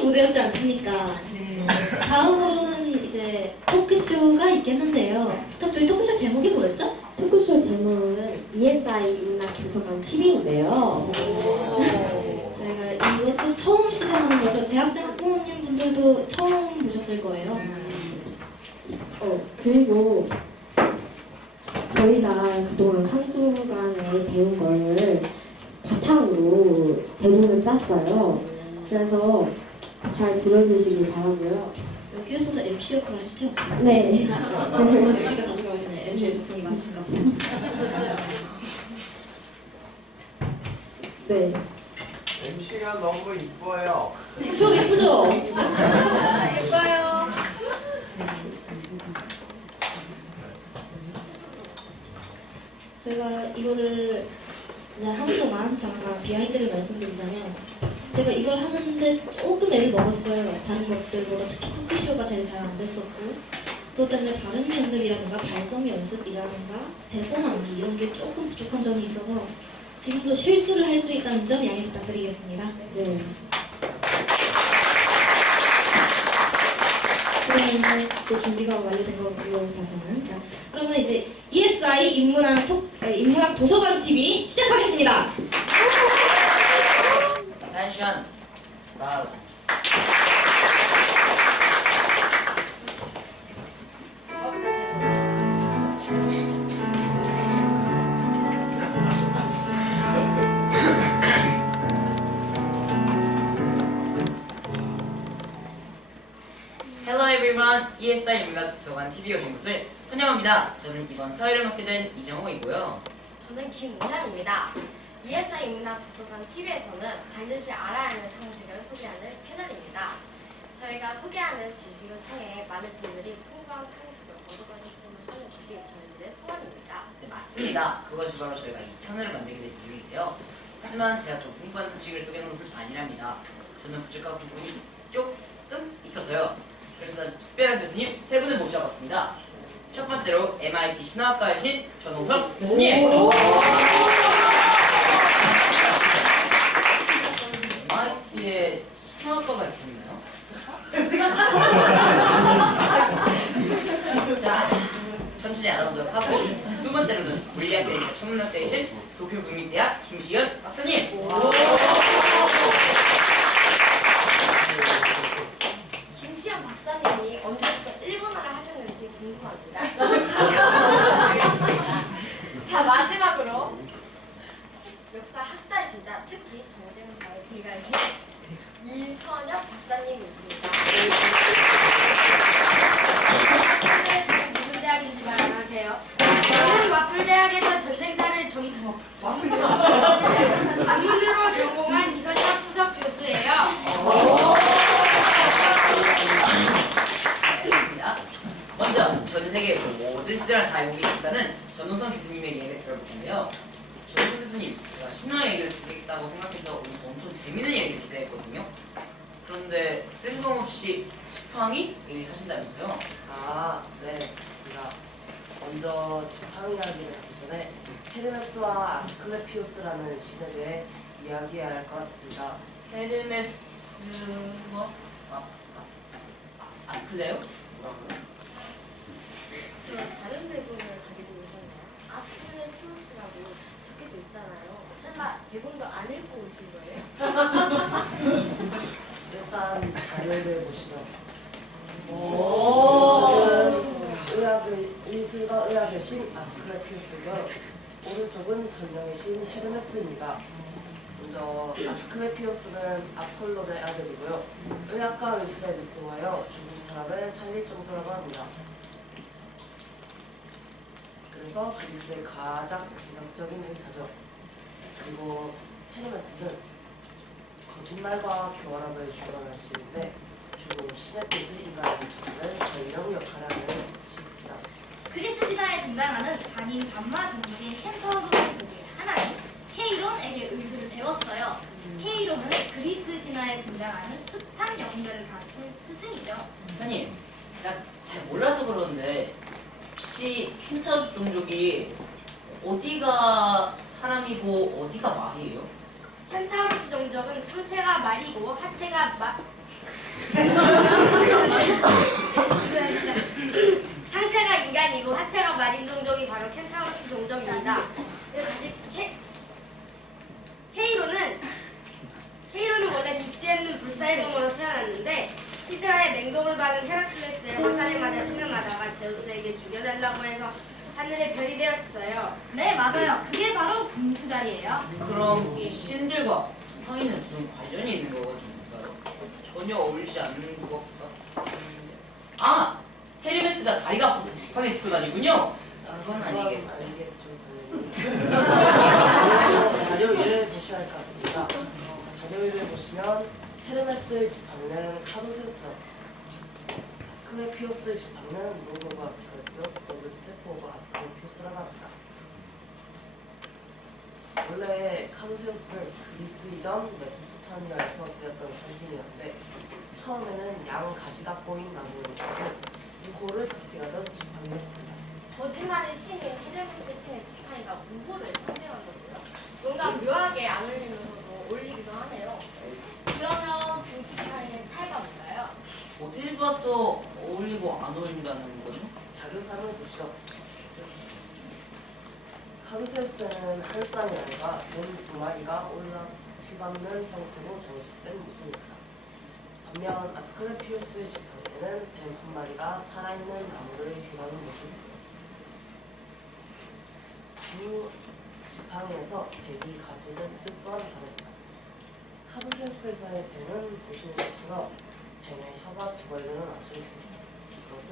훌륭한 무대였지 않습니까? 네. 다음으로는 이제 토크쇼가 있겠는데요. 그럼 저희 토크쇼 제목이 뭐였죠? 토크쇼 제목은 ESI 문화도서관 TV인데요. 저희가 이것도 처음 시작하는 거죠. 재학생 학부모님 분들도 처음 보셨을 거예요. 그리고 저희가 그동안 3주간에 배운 걸 바탕으로 대본을 짰어요. 그래서 잘 들어주시길 바라고요. 여기에서도 MC 역할 하시죠? 네. MC가 자주 가고 있으네. MC의 적성이 맞으신가 보다. 네. MC가 너무 이뻐요. 저 예쁘죠? 예뻐요. 저희가 이거를 이제 하는 동안 잠깐 비하인드를 말씀드리자면 제가 이걸 하는데 조금 애를 먹었어요. 다른 것들보다 특히 토크쇼가 제일 잘 안 됐었고 그것 때문에 발음 연습이라든가 발성 연습이라든가 대본 암기 이런 게 조금 부족한 점이 있어서 지금도 실수를 할 수 있다는 점 양해 부탁드리겠습니다. 네. 그러면 또 준비가 완료된 걸로 봐서는 자 그러면 이제 ESI 인문학 도서관 TV 시작하겠습니다. Attention. Now. Hello everyone. ESI 인문학도서관 TV에 오신 것을 환영합니다. 저는 이번 사회를 맡게 된 이정호이고요. 저는 김은현입니다. ESI 인문학도서관 TV에서는 반드시 알아야 하는 상식을 소개하는 채널입니다. 저희가 소개하는 지식을 통해 많은 분들이 풍부한 상식을 얻어가셨으면 하는 것이 저희들의 소원입니다. 네, 맞습니다. 그것이 바로 저희가 이 채널을 만들게 된 이유인데요. 하지만 제가 더 풍부한 상식을 소개하는 것은 아니랍니다. 저는 부족한 부분이 조금 있었어요. 그래서 특별한 교수님 세 분을 모셔봤습니다. 첫 번째로 MIT 신화학과이신 전홍석 교수님. MIT에 신화학과가 있었나요? 자, 천천히 알아보도록 하고 두 번째로는 물리학자이자 천문학자이신 도쿄국립대학 김시현 박사님. 김시현 박사님이 언제부터 일본어를 하셨는지 궁금합니다. 자, 마지막으로 역사 학자이시자 특히 전쟁사의 대가이신 이선엽 박사님이십니다. 오늘 저는 무슨 대학인지 말 안 하세요? 저는 와플대학에서 전쟁사를 전문으로 전공한 이선엽 수석 교수예요. 알겠습니다. 먼저 전 세계 모든 시대를 다 알고 계시다는 전홍선 교수님의 얘기를 들어볼 텐데요. 전홍선 교수님, 제가 신화 얘기를 듣겠다고 생각해서 오늘 엄청 재밌는 얘기를 기대했거든요. 그런데 뜬금없이 지팡이 얘기하신다면서요? 아, 네. 제가 먼저 지팡이 이야기를 하기 전에 헤르메스와 아스클레피오스라는 신에 대해 이야기해야 할 것 같습니다. 헤르메스 뭐? 아스클레오? 뭐라고요? 저 다른 대본을 가지고 오셨나요? 아스클레피오스라고 적혀져 있잖아요. 설마 대본도 안 읽고 오신 거예요? 일단 자료를 보시죠. 오. 의학의 예술과 의학의 신 아스클레피오스고요. 오른쪽은 전령의 신 헤르메스입니다. 먼저 아스클레피오스는 아폴로의 아들이고요. 의학과 의술에 능통하여 죽은 사람을 살릴 정도라고 합니다. 그래서 그리스의 가장 기상적인 의사죠. 그리고 헤르메스는 거짓말과 교활함을 주관하는 신인데 주로 신의 뜻을 인간에게 전하는 전령 역할을 하는 신입니다. 그리스 신화에 등장하는 반인 반마 종족인 켄터로 종족의 하나인 헤이론에게 의술을 배웠어요. 헤이론은 그리스 신화에 등장하는 숱한 영웅들을 가진 스승이죠. 박사님, 제가 잘 몰라서 그러는데 혹시 켄타우스 종족이 어디가 사람이고 어디가 말이에요? 켄타우로스 종족은 상체가 말이고 하체가 상체가 인간이고 하체가 마린 종족이 바로 켄타우로스 종족입니다. 그래서 다시 케이로는 원래 죽지 않는 불사의 몸으로 태어났는데 히드라의 맹독을 받은 헤라클레스의 화살에 맞아 신음하다가 제우스에게 죽여달라고 해서 하늘의 별이 되었어요. 네, 맞아요. 그게 바로 궁수자리예요. 그럼 이 신들과 지팡이는 무슨 관련이 있는 거거든요? 전혀 어울리지 않는 것 같은데. 아! 헤르메스가 다리가 아파서 지팡이 치고 다니군요. 그건 아니겠죠. 자료 1을 보셔야 할 것 같습니다. 자료 1을 보시면 헤르메스의 지팡이는 카도세우스라고, 아스클레피오스의 지팡이는 로드 오브 아스클레피오스, 더블 스테프 오브 아스클레피오스라고 합니다. 원래 카도세우스는 그리스 이전 메소포타미아에서 쓰였던 상징이었는데 처음에는 양 가지가 꼬인 나무의 것을 우호를 상징하던 지팡이였습니다. 거짓말의 신인 헤르메스 신의 지팡이가 우호를 상징한다고요? 뭔가 묘하게 안 어울리면서도 어울리기도 하네요. 그러면 두 지팡이의 차이가 뭔가요? 어딜 봐서 어울리고 안 어울린다는 거죠? 자료상을 보시죠. 카도세우스는 한 쌍의 알과 뱀 2마리가 올라 휘감는 형태로 장식된 모습입니다. 반면 아스클레피오스의 지팡이에는 뱀 1마리가 살아있는 나무를 휘감는 모습입니다. 두 지팡이에서 뱀이 가지는 뜻 또한 다릅니다. 카도세우스에서의 뱀은 보시는 것처럼 뱀의 혀가 두 걸려는 아주 있습니다. 이것은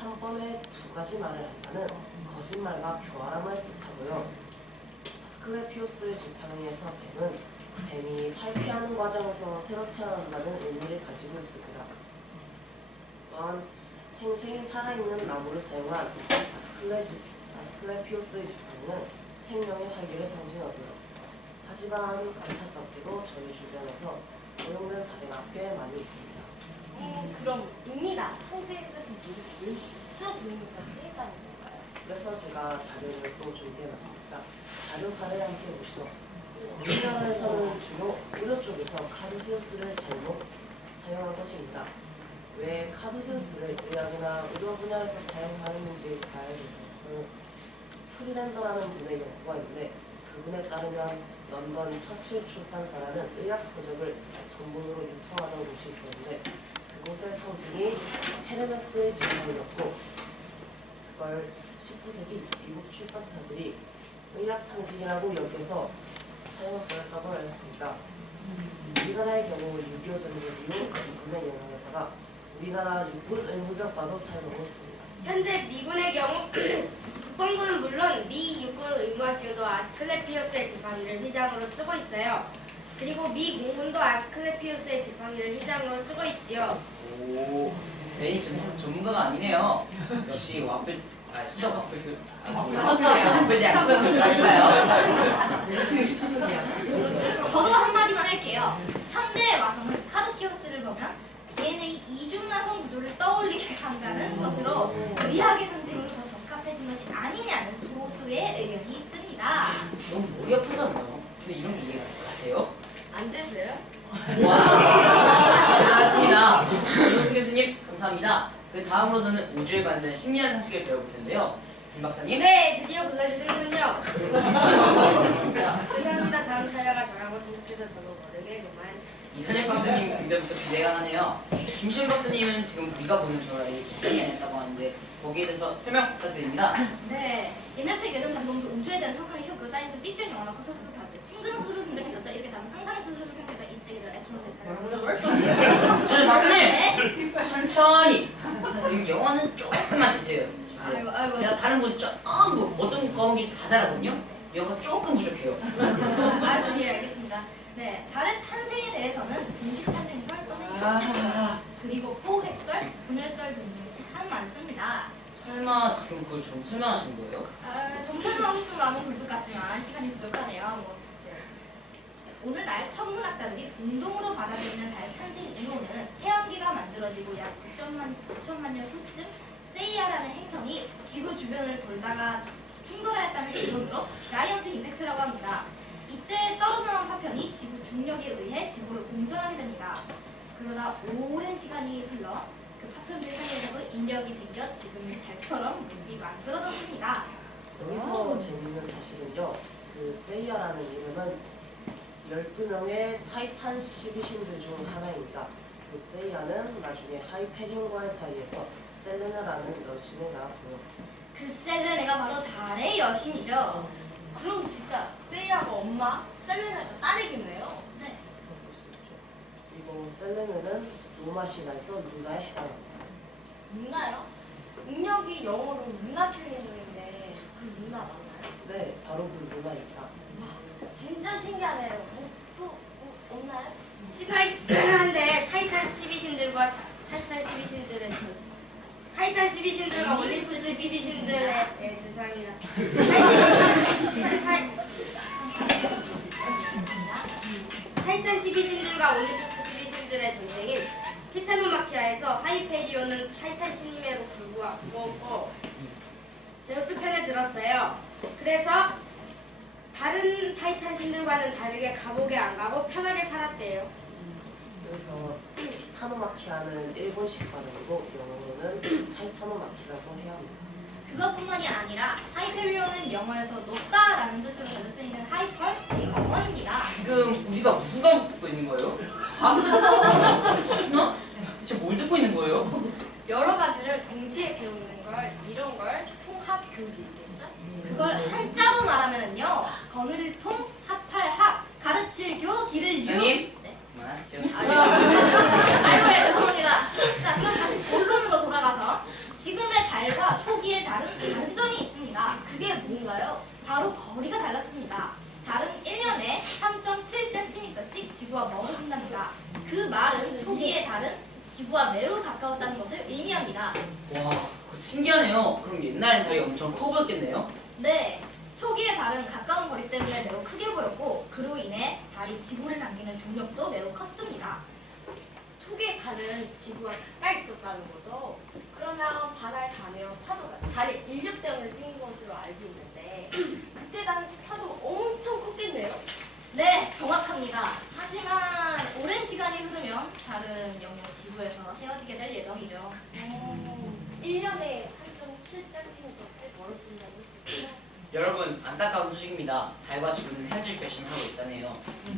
한 번에 두 가지 말을 한다는 거짓말과 교활함을 뜻하고요. 아스클레피오스의 지팡이에서 뱀은 뱀이 탈피하는 과정에서 새로 태어난다는 의미를 가지고 있습니다. 또한 생생히 살아있는 나무를 사용한 아스클레피오스의 지팡이는 생명의 활기를 상징하고요. 하지만 안타깝게도 저희 주변에서 오용된 사례가 꽤 많이 있습니다. 그럼 웁니다. 상징의 뜻은 모두 있어 보이니까 쓰인다는 건가요? 그래서 제가 자료를 또 준비해놨습니다. 자료 사례 함께 보시죠. 우리나라에서는 주로 의료 쪽에서 카도세우스를 잘못 사용한 것입니다. 왜 카도세우스를 의학이나 의료 분야에서 사용하는지 봐야겠어요. 프리랜더라는 분의 연구가 있는데 그분에 따르면 런던 처칠 출판사라는 의학 서적을 전문으로 유통하던 곳이 있었는데 그곳의 상징이 헤르메스의 지팡이였고 그걸 19세기 미국 출판사들이 의학 상징이라고 여겨서 사용하였다고 하였습니다. 우리나라의 경우 6.25 전쟁 이후 미군의 영향을 받아 우리나라 육군 의무병과도 사용하고 있습니다. 현재 미군의 경우 국방부는 물론 미 육군 의무학교도 아스클레피오스의 지팡이를 휘장으로 쓰고 있어요. 그리고 미 공군도 아스클레피오스의 지팡이를 휘장으로 쓰고 있지요. 오, 괜히 전문가가 아니네요. 역시 수석 와플 와플대학 수석 교수라니까요. 저도 한마디만 할게요. 현대에 와서는 카도시오스를 보면 DNA 이중나선 구조를 떠올리게 한다는 것으로 의학의 상징으로 더 적합해진 것이 아니냐는 소수의 의견이 있습니다. 너무 머리 아프잖아요. 근데 이런 거 이해가 가세요? 안 되세요? 와, 대단하십니다. 이호승 교수님 감사합니다. 그 다음으로는 우주에 관한 신비한 상식을 배워볼 텐데요. 김 박사님. 네, 드디어 불러주시는군요. 감사합니다. 죄송합니다. 다음 사야가 저랑은 동작해서 저도 모르게구만. 이선혁 박사님 등장부터 기대가 하네요. 김시현 박사님은 지금 우리가 보는 전화를 기억이 안 했다고 하는데 거기에 대해서 설명 부탁드립니다. 네, 옛날 책에는 단동도 우주에 대한 상상의 효과, 사이언스 픽션 영화나 소설 다들 친근한 소설로 등장했었죠. 이렇게 다른 상상의 소설로 생겨서 이 책을 애초에 저는 박사님 네. 천천히. 그리고 영어는 조금만 주세요. 아이고. 제가 다른 분 조금 어떤 과목이 다 잘하거든요. 영어 조금 부족해요. 아이고, 예, 알겠습니다. 네, 달의 탄생에 대해서는 공식 탄생설 또는 그리고 포획설, 분열설 등이 참 많습니다. 설마 지금 그걸 좀 설명하시는 거예요? 좀 설명하고 좀 마음은 굴뚝 같지만 시간이 부족하네요. 오늘날 천문학자들이 공동으로 받아들이는 달 탄생 이론은 태양계가 만들어지고 약 9천만 년 후쯤 세이아라는 행성이 지구 주변을 돌다가 충돌하였다는 이론으로 자이언트 임팩트라고 합니다. 이때 떨어져 나온 파편이 지구 중력에 의해 지구를 공전하게 됩니다. 그러다 오랜 시간이 흘러 그 파편들 사이에서도 인력이 생겨 지금 달처럼 모습이 만들어졌습니다. 여기서 재밌는 사실은요. 그 세이야라는 이름은 12명의 타이탄 12신들 중 하나입니다. 그 세이야는 나중에 하이페리온과의 사이에서 셀레나라는 여신에 나왔고요. 그 셀레네가 바로 달의 여신이죠. 그럼 진짜 세이야가 엄마, 셀레나가 딸이겠네요. 네. 그럴 수 있죠. 그리고 셀레네는 로마 신화에서 루나에 해당합니다. 누나요? 능력이 영어로 누나 표현인데 그 누나 맞나요? 네, 바로 그 루나입니다. 진짜 신기하네요. 또 없나요? 시가한데 타이탄 12신들과 타이탄 12신들과 올림푸스 12신들의 죄송합니다. 타이탄 12신들과 올림푸스 12신들의 전쟁인 티타노마키아에서 하이페리온은 타이탄 신임에도 불구하고 제우스 편에 들었어요. 그래서 다른 타이탄 신들과는 다르게 감옥에 안 가고 편하게 살았대요. 그래서 티타노마키아는 일본식 발음이고 영어로는 타이타노마키라고 해야 합니다. 그것뿐만이 아니라 하이페리온은 영어에서 높다라는 뜻으로 자주 쓰이는 하이펄의 어원입니다. 지금 우리가 무슨 과목 듣고 있는 거예요? 밥? 신화? 대체 뭘 듣고 있는 거예요? 여러 가지를 동시에 배우는 걸 이런 걸 통합 교육이겠죠? 그걸 한자로 말하면은요. 거느릴통, 합할합, 가르칠교, 기를유. 선생님? 네. 그만하시죠. 아이고, 예, 죄송합니다. 자, 그럼 다시 본론으로 돌아가서 지금의 달과 초기의 달은 다른 점이 있습니다. 그게 뭔가요? 바로 거리가 달랐습니다. 달은 1년에 3.7cm씩 지구와 멀어진답니다. 그 말은 초기의 달은 지구와 매우 가까웠다는 것을 의미합니다. 와, 그거 신기하네요. 그럼 옛날엔 달이 엄청 커 보였겠네요? 네, 초기의 달은 가까운 거리 때문에 매우 크게 보였고 그로 인해 달이 지구를 당기는 중력도 매우 컸습니다. 초기의 달은 지구와 가까이 있었다는 거죠. 그러면 바다에 가면 파도가 달의 인력 때문에 생긴 것으로 알고 있는데 그때 당시 파도가 엄청 컸겠네요. 네, 정확합니다. 하지만 오랜 시간이 흐르면 달은 영영 지구에서 헤어지게 될 예정이죠. 1년에 3.7cm씩 멀어진다고 했었죠. 여러분, 안타까운 소식입니다. 달과 지구는 헤어질 결심을 하고 있다네요.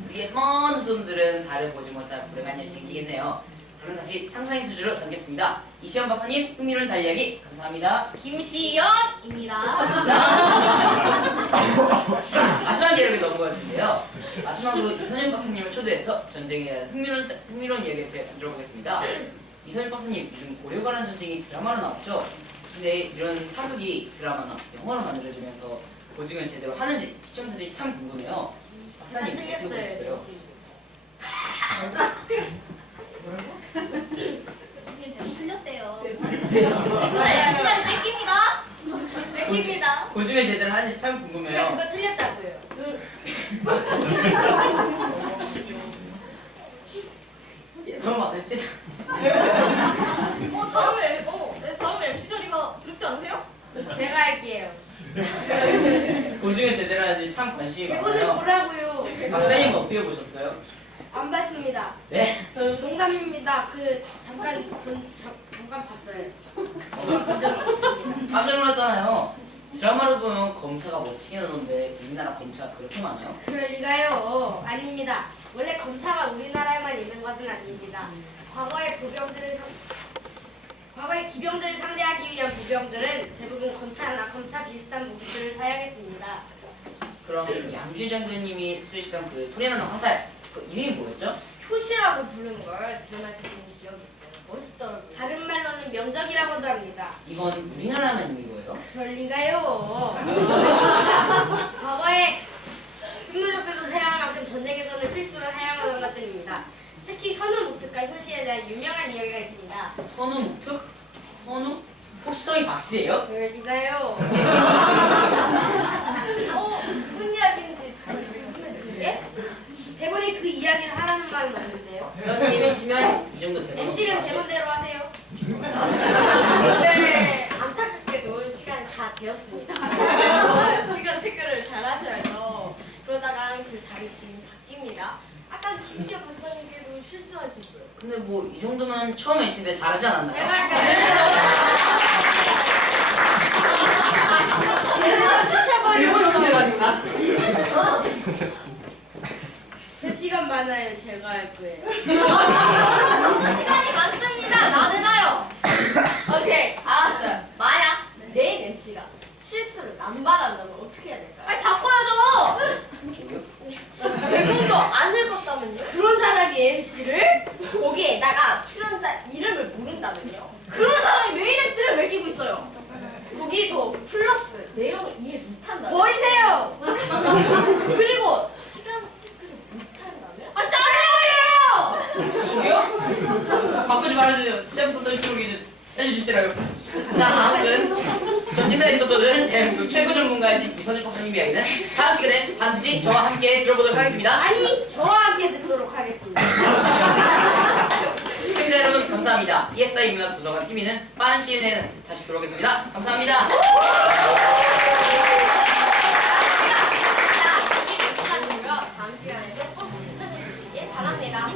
우리의 먼 후손들은 달을 보지 못할 불행한 일이 생기겠네요. 그럼 다시 상상의 수준으로 넘겠습니다. 이시연 박사님, 흥미로운 달 이야기 감사합니다. 김시연입니다. 마지막 이야기 넘어갈 텐데요. 마지막으로 이선현 박사님을 초대해서 전쟁에 대한 흥미로운 이야기를 들어보겠습니다. 이선현 박사님, 요즘 고려가란 전쟁이 드라마로 나왔죠? 근데 이런 사극이 드라마나 영화로 만들어지면서 보증을 제대로 하는지 시청자들이 참 궁금해요. 박사님, 어떻게 보셨어요? 선생님 제가 틀렸대요. 네, 시간이 뺏깁니다. 뺏깁니다. 보증을 제대로 하는지 참 그냥 궁금해요. 그거 틀렸다고요. 너무 많으시죠? 다음 MC 자리가 두렵지 않으세요? 제가 할게요. 보증을 제대로 하는지 참 관심이 대본을 많아요. 보라고요. 박사님은 어떻게 보셨어요? 안 봤습니다. 네? 농담입니다. 잠깐 봤어요. 깜짝 놀랐잖아요. 드라마로 보면 검차가 멋지게 나오는데 우리나라 검차가 그렇게 많아요? 그럴 리가요. 아닙니다. 원래 검차가 우리나라에만 있는 것은 아닙니다. 과거의 기병들을 상대하기 위한 부병들은 대부분 검차나 검차 비슷한 무기들을 사용했습니다. 그럼 양규 장군님이 쏘시던 그 소리나는 화살, 그 이름이 뭐였죠? 표시라고 부르는 걸 드라마에서 본 기억이 있어요. 멋있더라고요. 다른 말로는 명적이라고도 합니다. 이건 우리나라만 있는 거예요? 그럴 리가요. 과거에 흑묘적들도 사용한 만큼 전쟁에서는 필수로 사용하던 것들입니다. 특히 선우 목특과 효시에 대한 유명한 이야기가 있습니다. 선우 목특? 선우? 혹시 성이 박씨예요? 그럴 리가요. 무슨 이야기인지 잘 모르겠는데 대본에 그 이야기를 하라는 말은 없는데요. 선생님이시면 이 정도 되는 MC면 대본대로 하세요. 네, 안타깝게도 시간이 다 되었습니다. 그래서 시간 체크를 잘 하셔야죠. 그러다가 그 자리 지금 바뀝니다. 아까 김시현 박사님께도 실수하신 거예요. 근데 뭐 이 정도면 처음 NC인데 잘하지 않았나요? 제가 할까요? 일부러 그런 게 아니구나. 제 시간 많아요. 제가 할 거예요. 시간이 많습니다. 나는가요? 오케이, 알았어요. 만약 메인 MC가 실수를 남발한다면 어떻게 해야 될까요? 아니 바꿔야죠. 대본도 안 읽었다면요? 그런 사람이 MC를 거기에다가 출연자 이름을 모른다면요? 그런 사람이 메인 MC를 왜 끼고 있어요? 거기 더 플러스 내용을 이해 못한다면? 버리세요. 그리고 시간 체크를 못한다면? 아 잘해요. 저기요? 바꾸지 말아주세요. 시작부터 설치로기는 해주시라요. 자, 아무튼 전기사에 있었던 대한민국 최고 전문가이신 이선일 박사님 이야기는 다음 시간에 반드시 저와 함께 들어보도록 하겠습니다. 아니, 저와 함께 듣도록 하겠습니다. 시청자 여러분 감사합니다. ESI 인문학 도서관 TV는 빠른 시일 내에 다시 돌아오겠습니다. 감사합니다. 다음 시간에도 꼭 시청해 주시길 바랍니다.